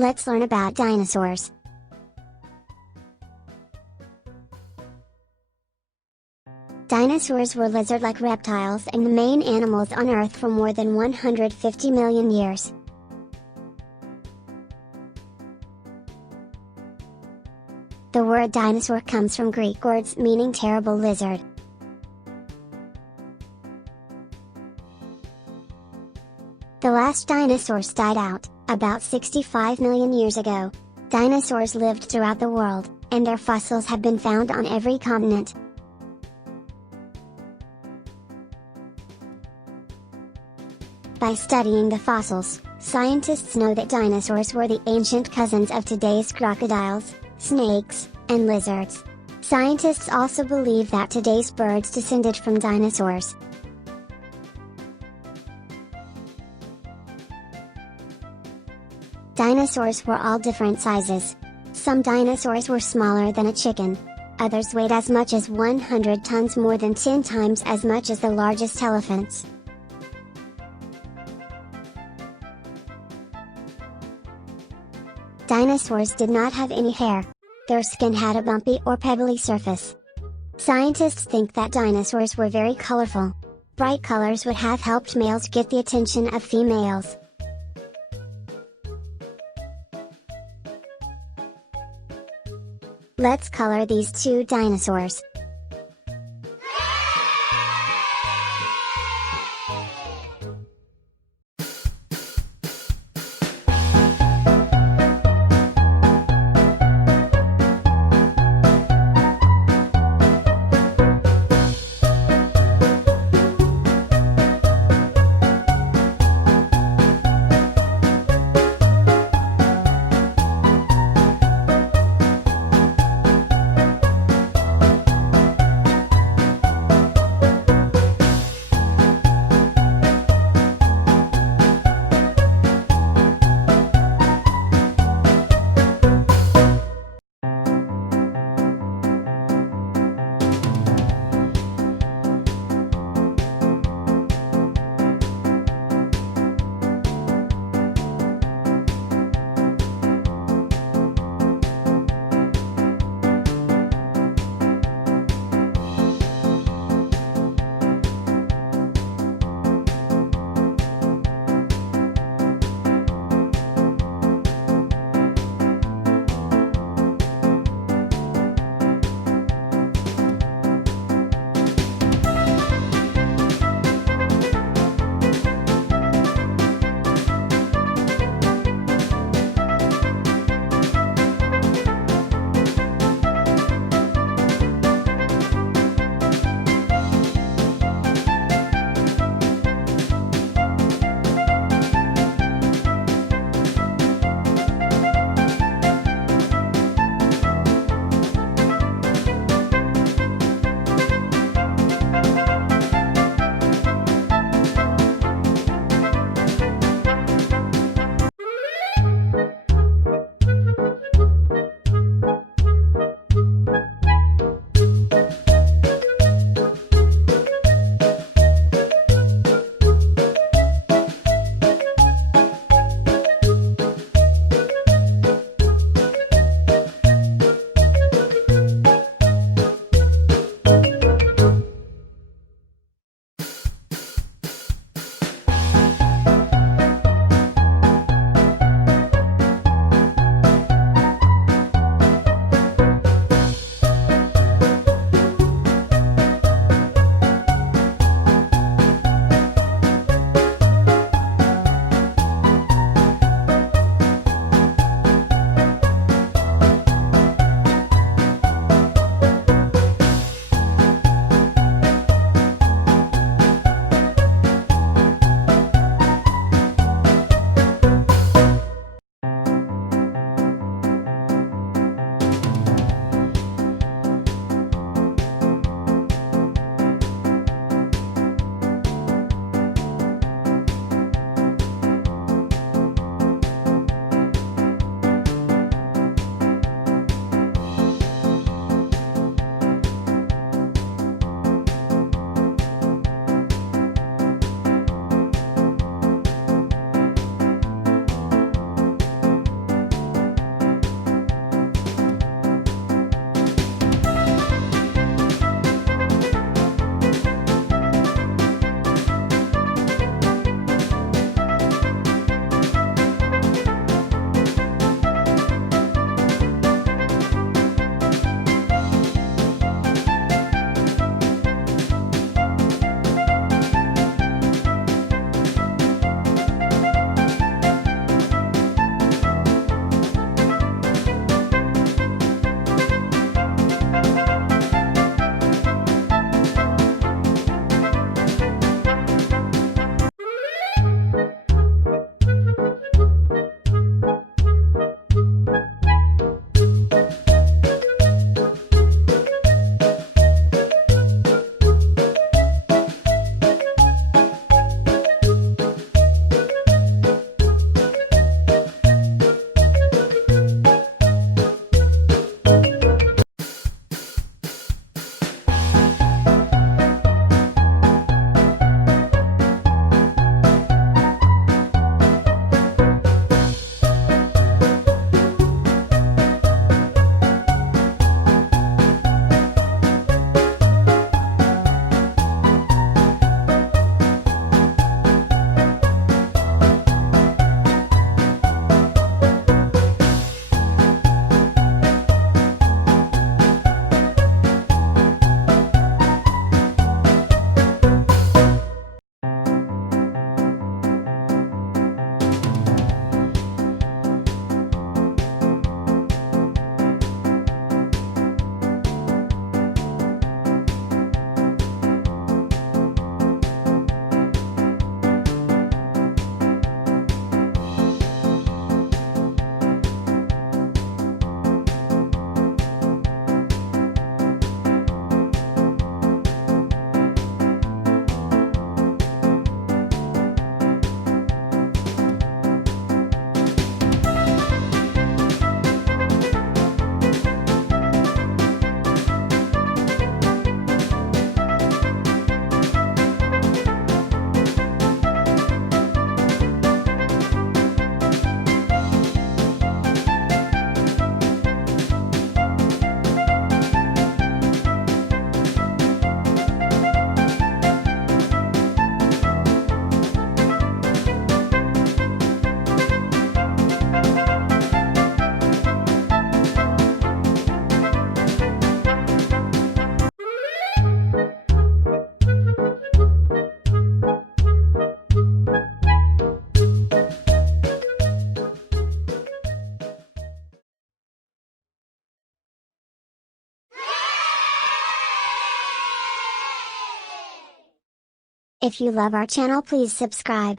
Let's learn about dinosaurs. Dinosaurs were lizard-like reptiles and the main animals on Earth for more than 150 million years. The word dinosaur comes from Greek words meaning terrible lizard. The last dinosaurs died out, about 65 million years ago. Dinosaurs lived throughout the world, and their fossils have been found on every continent. By studying the fossils, scientists know that dinosaurs were the ancient cousins of today's crocodiles, snakes, and lizards. Scientists also believe that today's birds descended from dinosaurs. Dinosaurs were all different sizes. Some dinosaurs were smaller than a chicken. Others weighed as much as 100 tons, more than 10 times as much as the largest elephants. Dinosaurs did not have any hair. Their skin had a bumpy or pebbly surface. Scientists think that dinosaurs were very colorful. Bright colors would have helped males get the attention of females. Let's color these two dinosaurs. If you love our channel, please subscribe.